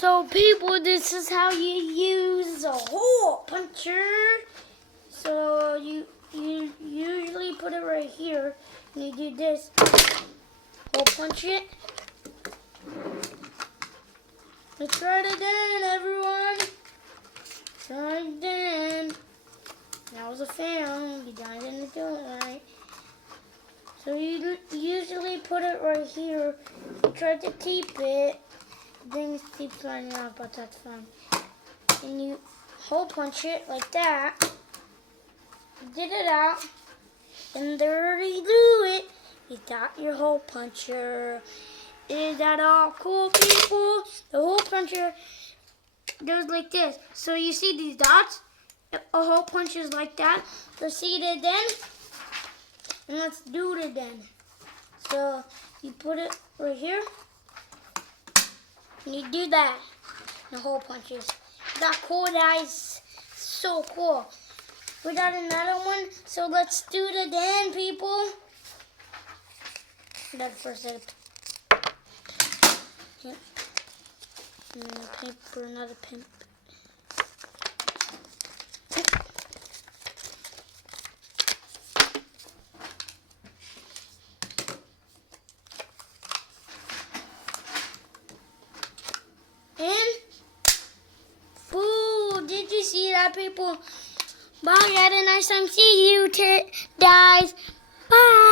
So people, this is how you use a hole puncher. So you usually put it right here, and you do this. Hole punch it. Let's try it again, everyone. Try it again. That was a fail. You guys didn't do it right. So you usually put it right here. You try to keep it. Things keep running out, but that's fine. And you hole punch it like that. You did it out. And there you do it. You got your hole puncher. Is that all cool, people? The hole puncher goes like this. So you see these dots? A hole puncher is like that. Let's see it again. And let's do it again. So you put it right here. And you do that. The hole punches. Is that cool, guys? So cool. We got another one. So let's do it again, people. That first set. Yep. And then paper, another pin. Did you see that, people? Bye, had a nice time. See you guys. Bye.